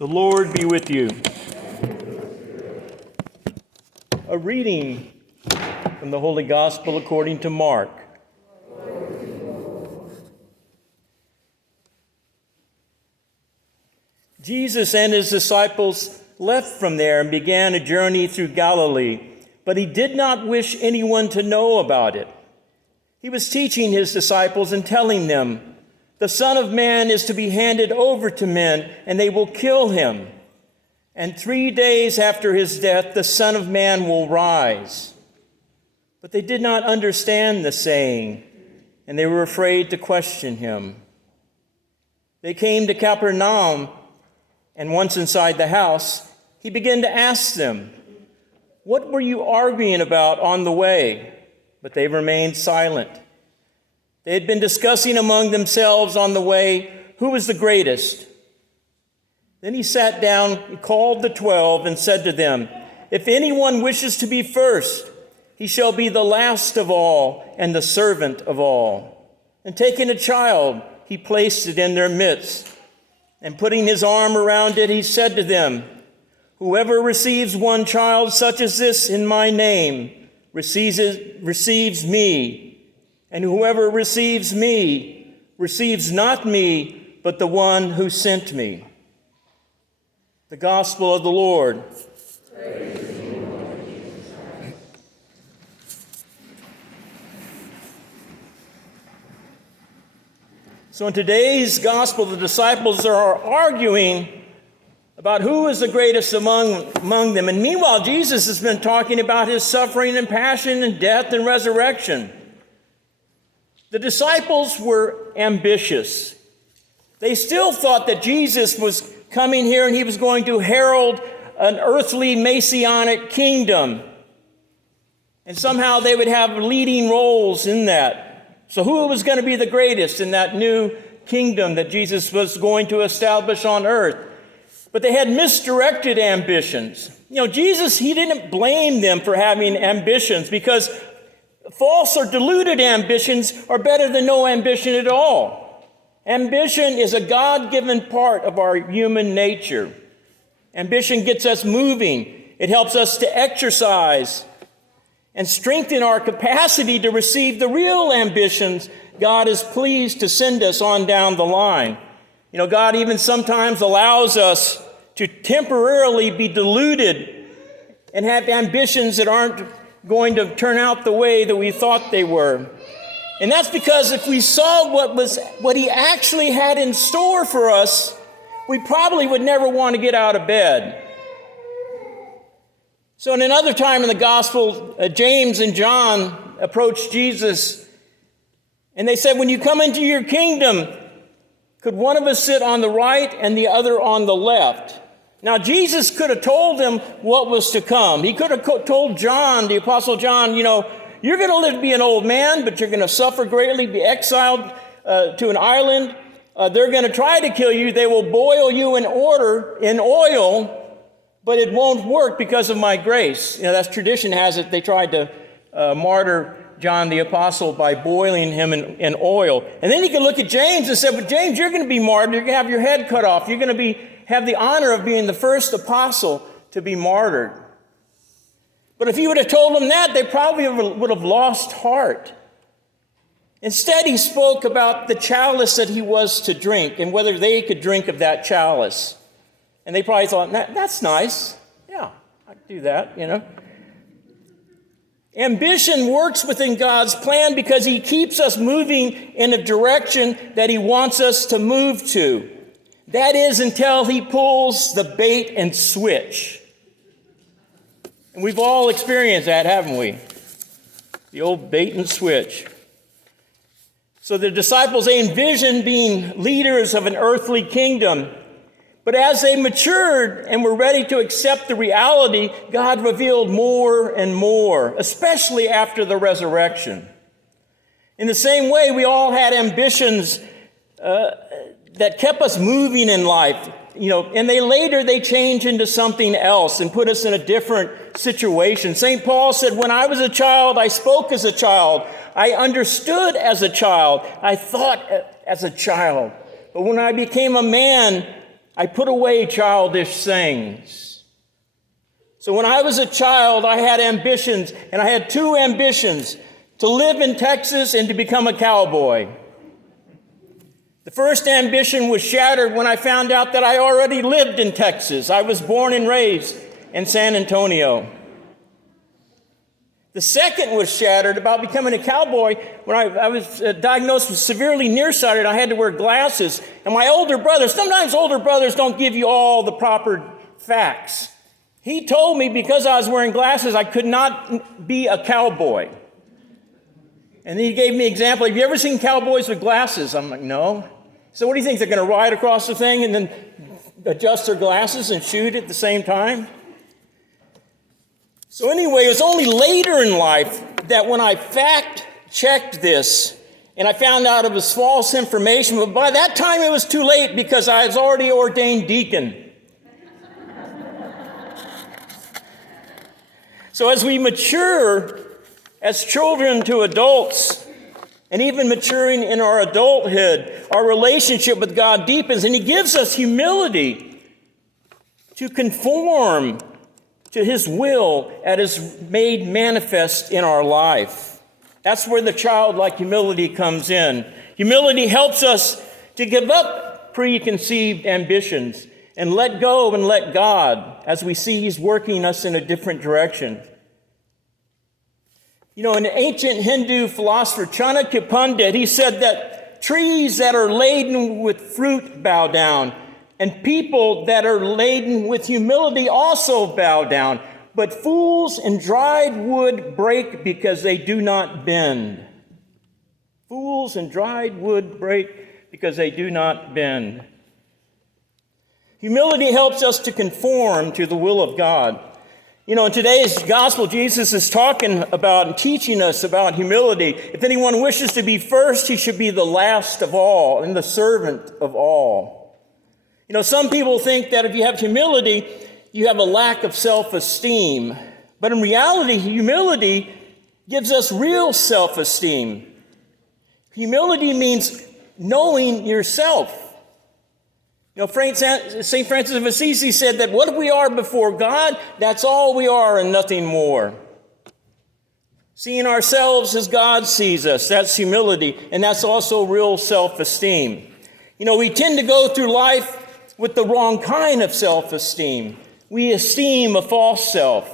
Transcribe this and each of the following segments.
The Lord be with you. A reading from the Holy Gospel according to Mark. Jesus and his disciples left from there and began a journey through Galilee, but he did not wish anyone to know about it. He was teaching his disciples and telling them, "The Son of Man is to be handed over to men, and they will kill him. And 3 days after his death, the Son of Man will rise." But they did not understand the saying, and they were afraid to question him. They came to Capernaum, and once inside the house, he began to ask them, "What were you arguing about on the way?" But they remained silent. They had been discussing among themselves on the way who was the greatest. Then he sat down, he called the 12, and said to them, "If anyone wishes to be first, he shall be the last of all and the servant of all." And taking a child, he placed it in their midst. And putting his arm around it, he said to them, "Whoever receives one child such as this in my name receives me. And whoever receives me receives not me, but the one who sent me." The Gospel of the Lord. Praise to you, Lord Jesus Christ. So in today's Gospel, the disciples are arguing about who is the greatest among them. And meanwhile, Jesus has been talking about his suffering and passion and death and resurrection. The disciples were ambitious. They still thought that Jesus was coming here and he was going to herald an earthly messianic kingdom. And somehow they would have leading roles in that. So who was going to be the greatest in that new kingdom that Jesus was going to establish on earth? But they had misdirected ambitions. Jesus, he didn't blame them for having ambitions, because false or deluded ambitions are better than no ambition at all. Ambition is a God-given part of our human nature. Ambition gets us moving. It helps us to exercise and strengthen our capacity to receive the real ambitions God is pleased to send us on down the line. God even sometimes allows us to temporarily be deluded and have ambitions that aren't going to turn out the way that we thought they were. And that's because if we saw what he actually had in store for us, we probably would never want to get out of bed. So in another time in the gospel, James and John approached Jesus, and they said, "When you come into your kingdom, could one of us sit on the right and the other on the left?" Now, Jesus could have told them what was to come. He could have told John, the Apostle John, you're going to live to be an old man, but you're going to suffer greatly, be exiled to an island. They're going to try to kill you. They will boil you in oil, but it won't work because of my grace. That's tradition has it. They tried to martyr John the Apostle by boiling him in oil. And then you can look at James and say, "But James, you're going to be martyred. You're going to have your head cut off. You're going to have the honor of being the first apostle to be martyred." But if he would have told them that, they probably would have lost heart. Instead, he spoke about the chalice that he was to drink and whether they could drink of that chalice. And they probably thought, "That's nice. Yeah, I could do that, Ambition works within God's plan because he keeps us moving in a direction that he wants us to move to. That is, until he pulls the bait and switch. And we've all experienced that, haven't we? The old bait and switch. So the disciples, they envisioned being leaders of an earthly kingdom. But as they matured and were ready to accept the reality, God revealed more and more, especially after the resurrection. In the same way, we all had ambitions that kept us moving in life, and they change into something else and put us in a different situation. St. Paul said, "When I was a child, I spoke as a child. I understood as a child. I thought as a child. But when I became a man, I put away childish things. So when I was a child, I had ambitions, and I had two ambitions: to live in Texas and to become a cowboy. The first ambition was shattered when I found out that I already lived in Texas. I was born and raised in San Antonio. The second was shattered about becoming a cowboy when I was diagnosed with severely nearsighted. I had to wear glasses. And my older brother, sometimes older brothers don't give you all the proper facts. He told me because I was wearing glasses, I could not be a cowboy. And then he gave me an example. Have you ever seen cowboys with glasses? I'm like, no. So what do you think? They're going to ride across the thing and then adjust their glasses and shoot at the same time? So anyway, it was only later in life that when I fact-checked this and I found out it was false information, but by that time it was too late because I was already ordained deacon. So as we mature as children to adults, and even maturing in our adulthood, our relationship with God deepens, and He gives us humility to conform to His will as is made manifest in our life. That's where the childlike humility comes in. Humility helps us to give up preconceived ambitions and let go and let God as we see He's working us in a different direction. You know, an ancient Hindu philosopher, Chanakya Pandit, he said that trees that are laden with fruit bow down, and people that are laden with humility also bow down. But fools and dried wood break because they do not bend. Fools and dried wood break because they do not bend. Humility helps us to conform to the will of God. You know, in today's gospel, Jesus is talking about and teaching us about humility. If anyone wishes to be first, he should be the last of all and the servant of all. You know, some people think that if you have humility, you have a lack of self-esteem. But in reality, humility gives us real self-esteem. Humility means knowing yourself. You know, St. Francis of Assisi said that what we are before God, that's all we are and nothing more. Seeing ourselves as God sees us, that's humility, and that's also real self-esteem. You know, we tend to go through life with the wrong kind of self-esteem. We esteem a false self.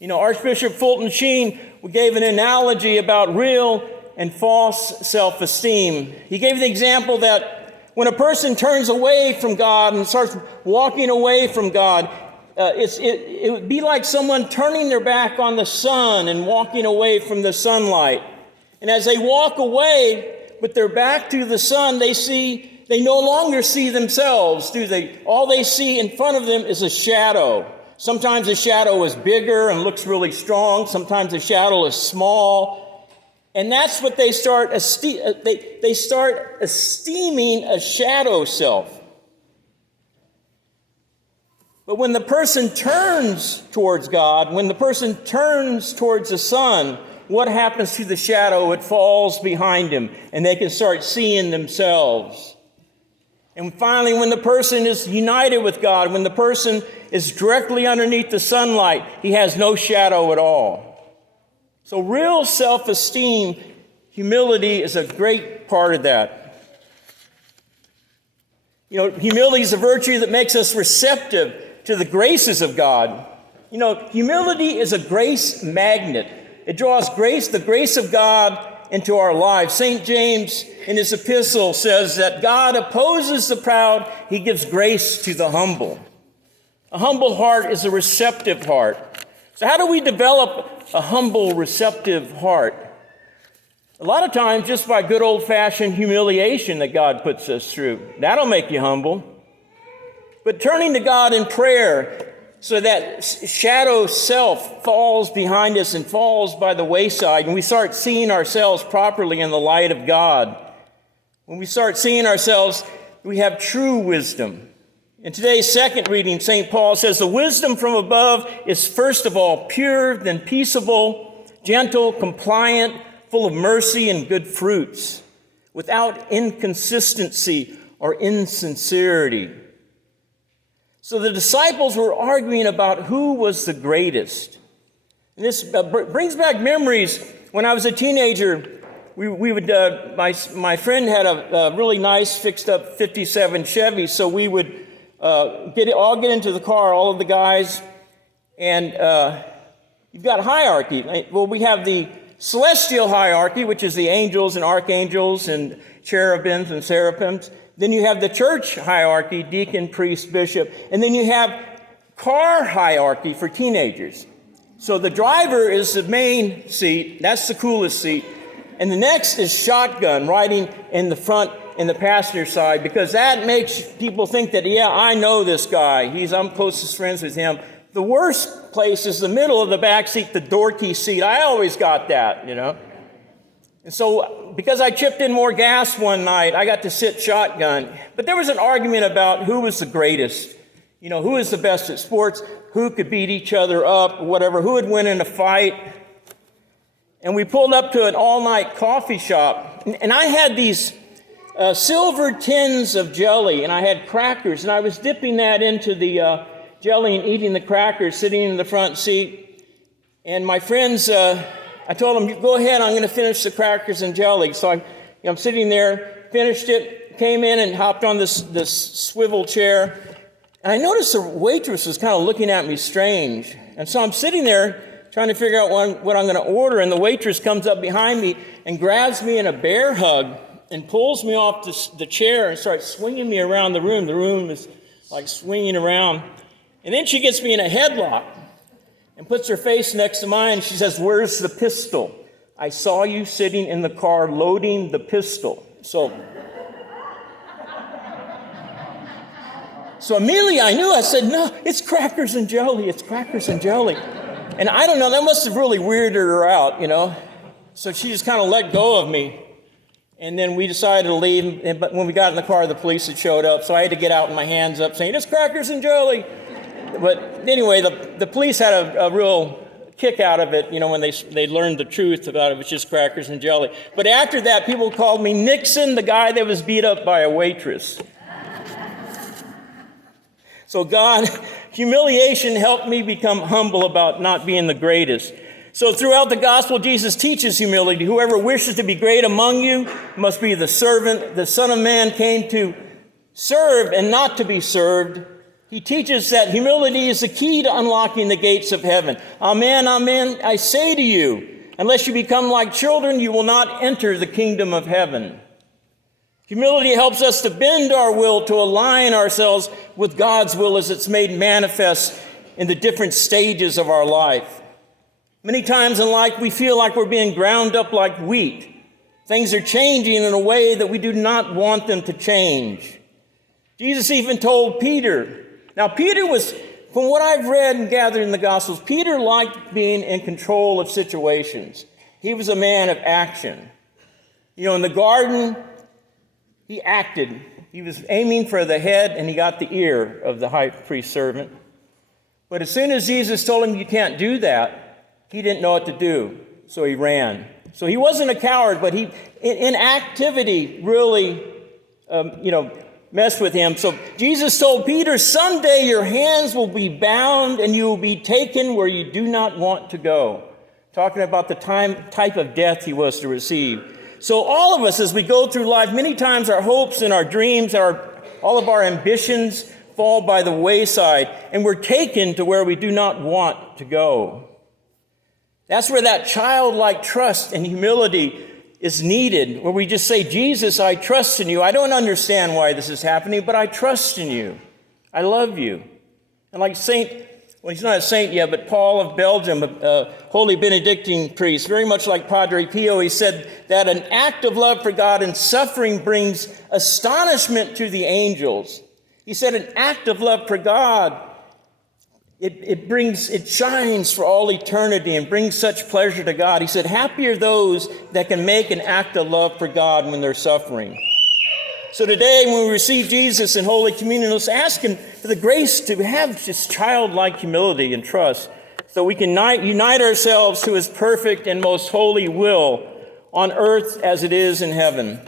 You know, Archbishop Fulton Sheen gave an analogy about real and false self-esteem. He gave the example that when a person turns away from God and starts walking away from God, it would be like someone turning their back on the sun and walking away from the sunlight. And as they walk away with their back to the sun, they no longer see themselves, do they? All they see in front of them is a shadow. Sometimes the shadow is bigger and looks really strong. Sometimes the shadow is small. And that's what they start esteeming a shadow self. But when the person turns towards God, when the person turns towards the sun, what happens to the shadow? It falls behind him, and they can start seeing themselves. And finally, when the person is united with God, when the person is directly underneath the sunlight, he has no shadow at all. So real self-esteem, humility is a great part of that. You know, humility is a virtue that makes us receptive to the graces of God. You know, humility is a grace magnet. It draws grace, the grace of God, into our lives. St. James in his epistle says that God opposes the proud, he gives grace to the humble. A humble heart is a receptive heart. So how do we develop a humble, receptive heart? A lot of times just by good old-fashioned humiliation that God puts us through. That'll make you humble. But turning to God in prayer so that shadow self falls behind us and falls by the wayside, and we start seeing ourselves properly in the light of God. When we start seeing ourselves, we have true wisdom. In today's second reading, St. Paul says, the wisdom from above is first of all pure, then peaceable, gentle, compliant, full of mercy and good fruits, without inconsistency or insincerity. So the disciples were arguing about who was the greatest. And this brings back memories. When I was a teenager, my friend had a really nice fixed-up 57 Chevy, so we would all get into the car, all of the guys, and you've got hierarchy. Well, we have the celestial hierarchy, which is the angels and archangels and cherubims and seraphims. Then you have the church hierarchy, deacon, priest, bishop. And then you have car hierarchy for teenagers. So the driver is the main seat. That's the coolest seat. And the next is shotgun, riding in the front in the passenger side, because that makes people think that, yeah, I know this guy. I'm closest friends with him. The worst place is the middle of the back seat, the door key seat. I always got that, And so because I chipped in more gas one night, I got to sit shotgun. But there was an argument about who was the greatest. Who is the best at sports, who could beat each other up, whatever, who would win in a fight. And we pulled up to an all-night coffee shop. And I had these silver tins of jelly, and I had crackers. And I was dipping that into the jelly and eating the crackers, sitting in the front seat. And my friends... I told them, go ahead, I'm going to finish the crackers and jelly. So I'm sitting there, finished it, came in and hopped on this swivel chair. And I noticed the waitress was kind of looking at me strange. And so I'm sitting there trying to figure out what I'm going to order. And the waitress comes up behind me and grabs me in a bear hug and pulls me off the chair and starts swinging me around the room. The room is like swinging around. And then she gets me in a headlock and puts her face next to mine. She says, "Where's the pistol? I saw you sitting in the car loading the pistol." So immediately I knew. I said, "No, it's crackers and jelly. It's crackers and jelly." And I don't know, that must have really weirded her out, So she just kind of let go of me. And then we decided to leave. But when we got in the car, the police had showed up. So I had to get out with my hands up saying, "It's crackers and jelly." But anyway, the police had a real kick out of it, when they learned the truth about it was just crackers and jelly. But after that, people called me Nixon, the guy that was beat up by a waitress. So humiliation helped me become humble about not being the greatest. So throughout the gospel, Jesus teaches humility. Whoever wishes to be great among you must be the servant. The Son of Man came to serve and not to be served. He teaches that humility is the key to unlocking the gates of heaven. Amen, amen, I say to you, unless you become like children, you will not enter the kingdom of heaven. Humility helps us to bend our will, to align ourselves with God's will as it's made manifest in the different stages of our life. Many times in life, we feel like we're being ground up like wheat. Things are changing in a way that we do not want them to change. Jesus even told Peter. Now, Peter was, from what I've read and gathered in the Gospels, Peter liked being in control of situations. He was a man of action. In the garden, he acted. He was aiming for the head, and he got the ear of the high priest servant. But as soon as Jesus told him you can't do that, he didn't know what to do, so he ran. So he wasn't a coward, but inactivity really, messed with him. So Jesus told Peter, someday your hands will be bound and you will be taken where you do not want to go. Talking about the type of death he was to receive. So all of us, as we go through life, many times our hopes and our dreams, all of our ambitions fall by the wayside, and we're taken to where we do not want to go. That's where that childlike trust and humility is needed, where we just say, "Jesus, I trust in you. I don't understand why this is happening, but I trust in you. I love you." And like he's not a saint yet, but Paul of Belgium, a holy Benedictine priest, very much like Padre Pio, he said that an act of love for God and suffering brings astonishment to the angels. He said an act of love for God, it shines for all eternity and brings such pleasure to God. He said, happy are those that can make an act of love for God when they're suffering. So today, when we receive Jesus in Holy Communion, let's ask him for the grace to have just childlike humility and trust so we can unite ourselves to his perfect and most holy will on earth as it is in heaven.